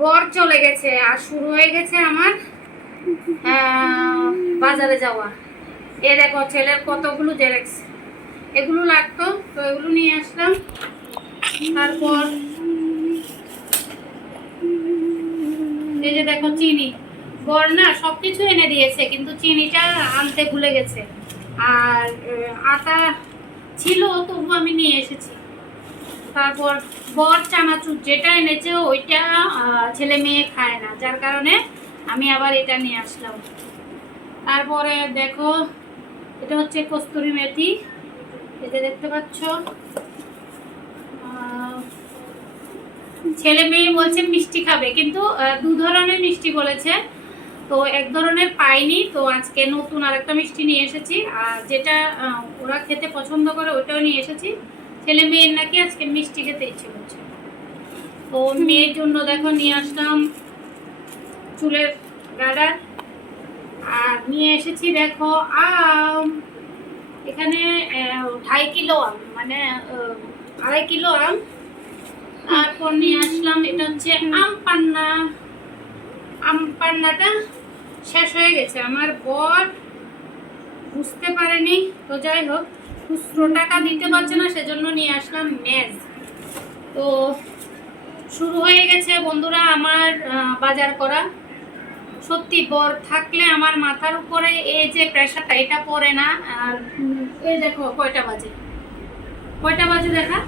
বর চলে গেছে আর শুরু হয়ে গেছে আমার বাজারে যাওয়া। এ দেখো ছেলের কতগুলো জেরক্স, এগুলো লাগতো তো এগুলো নিয়ে আসলাম। তারপর এই যে দেখো চিনি, বর না সবকিছু এনে দিয়েছে কিন্তু চিনিটা আনতে ভুলে গেছে। আর আটা ছিল তবু আমি নিয়ে এসেছি। তারপর বর চানাচুর যেটা এনেছে ওইটা ছেলে মেয়ে খায় না, যার কারণে আমি আবার এটা নিয়ে আসলাম। তারপরে দেখো এটা হচ্ছে কস্তুরি মেথি, এটা দেখতে পাচ্ছ। ছেলে মেয়ে বলছে মিষ্টি খাবে, কিন্তু দু ধরনের মিষ্টি বলেছে, তো এক ধরনের পাইনি, তো আজকে নতুন আরেকটা মিষ্টি নিয়ে এসেছি। আর যেটা ওরা খেতে পছন্দ করে ওটাও নিয়ে এসেছি। ছেলে মেয়ের নাকি আজকে মিষ্টি খেতে ইচ্ছে করছে, তো মেয়ের জন্য দেখো নিয়ে আসলাম চুলের গার্ডার। আর নিয়ে এসেছি দেখো আম, এখানে 2.5 কিলো আম, মানে 2.5 কিলো আম। তারপর নিয়ে আসলাম এটা হচ্ছে আম পান্না। আম পান্নাটা শেষ হয়ে গেছে, আমার বর বুঝতে পারেনি, তো যাই হোক খুচরো টাকা দিতে পারছে না, সেজন্য নিয়ে আসলাম মেজ। তো শুরু হয়ে গেছে বন্ধুরা আমার বাজার করা। সত্যি বর থাকলে আমার মাথার উপরে এই যে প্রেশারটা এটা পড়ে না। আর এই দেখো কয়টা বাজে, কয়টা বাজে দেখা,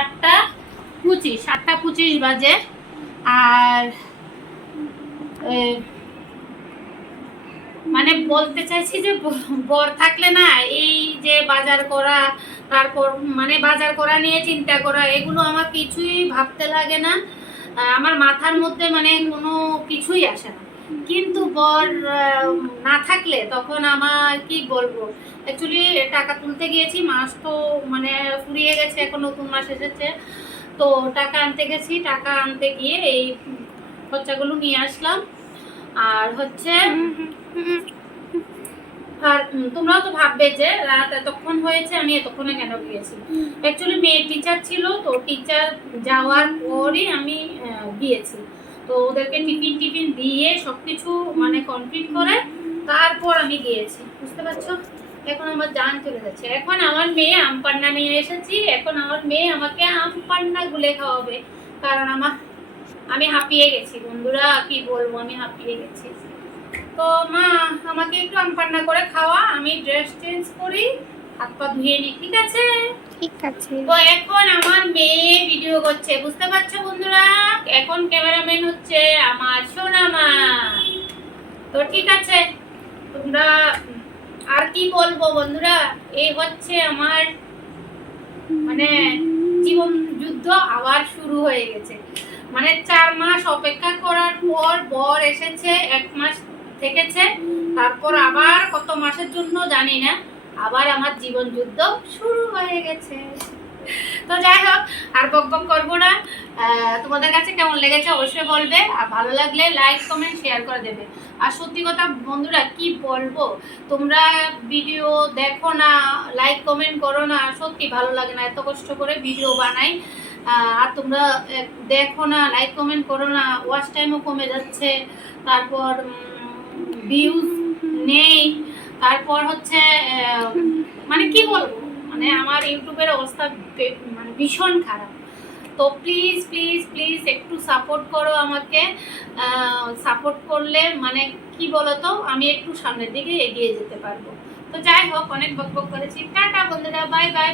8:25, 8:25 বাজে। আর মানে বলতে চাইছি যে বর থাকলে না এই যে বাজার করা, তারপর মানে বাজার করা নিয়ে চিন্তা করা, এগুলো আমার কিছুই ভাবতে লাগে না, আমার মাথার মধ্যে মানে কোনো কিছুই আসে না। কিন্তু বর না থাকলে তখন আমার কি বলবো, অ্যাকচুয়ালি টাকা তুলতে গিয়েছি, মাস তো মানে ফুরিয়ে গেছে, এখন নতুন মাস এসেছে, তো টাকা আনতে গেছি, টাকা আনতে গিয়ে এই খরচাগুলো নিয়ে আসলাম। আর হচ্ছে আর তোমরাও তো ভাববে যে রাত এতক্ষণ হয়েছে আমি এতক্ষণে কেন গিয়েছি। অ্যাকচুয়ালি মেয়ে টিচার ছিল, তো টিচার যাওয়ার পরই আমি গিয়েছি। তো ওদেরকে টিফিন টিফিন দিয়ে সবকিছু মানে কমপ্লিট করে তারপর আমি গিয়েছি, বুঝতে পারছো। এখন আমার জান চলে যাচ্ছে। এখন আমার মেয়ে আম পান্না নিয়ে এসেছি, এখন আমার মেয়ে আমাকে আম পান্না গুলে খাওয়াবে, কারণ আমি হাঁপিয়ে গেছি বন্ধুরা, কি বলবো, আমি হাঁপিয়ে গেছি। তো মা আমাকে একটু আম পান্না করে খাওয়া, আমি ড্রেস চেঞ্জ করি, হাত পা ধুয়ে নিই, ঠিক আছে? ঠিক আছে। তো এখন আমার মেয়ে ভিডিও করছে, বুঝতে পারছো বন্ধুরা, এখন ক্যামেরাম্যান হচ্ছে আমার সোনা মা। তো ঠিক আছে, তোমরা আর কি বলবো বন্ধুরা, এই হচ্ছে আমার মানে জীবন যুদ্ধ আবার শুরু হয়ে গেছে। মানে 4 মাস অপেক্ষা করার পর বর এসেছে, 1 মাস থেকেছে, তারপর আবার কত মাসের জন্য জানি না, আবার আমার জীবন যুদ্ধ শুরু হয়ে গেছে। তো যাই হোক আর বক বক করবো না। তোমাদের কাছে কেমন লেগেছে অবশ্যই বলবে, আর ভালো লাগলে লাইক কমেন্ট শেয়ার করে দেবে। আর সত্যি কথা বন্ধুরা কি বলবো, তোমরা ভিডিও দেখো না, লাইক কমেন্ট করো না, সত্যি ভালো লাগে না, এত কষ্ট করে ভিডিও বানাই আর তোমরা দেখো না, লাইক কমেন্ট করো না, ওয়াচ টাইমও কমে যাচ্ছে, তারপর ভিউজ নেই, তারপর হচ্ছে মানে কি বলবো, মানে আমার ইউটিউবের অবস্থা মানে ভীষণ খারাপ। তো প্লিজ প্লিজ প্লিজ একটু সাপোর্ট করো আমাকে, সাপোর্ট করলে মানে কি বলতো আমি একটু সামনের দিকে এগিয়ে যেতে পারবো। তো যাই হোক অনেক বকবক করেছি, টাটা বন্ধুরা, বাই বাই।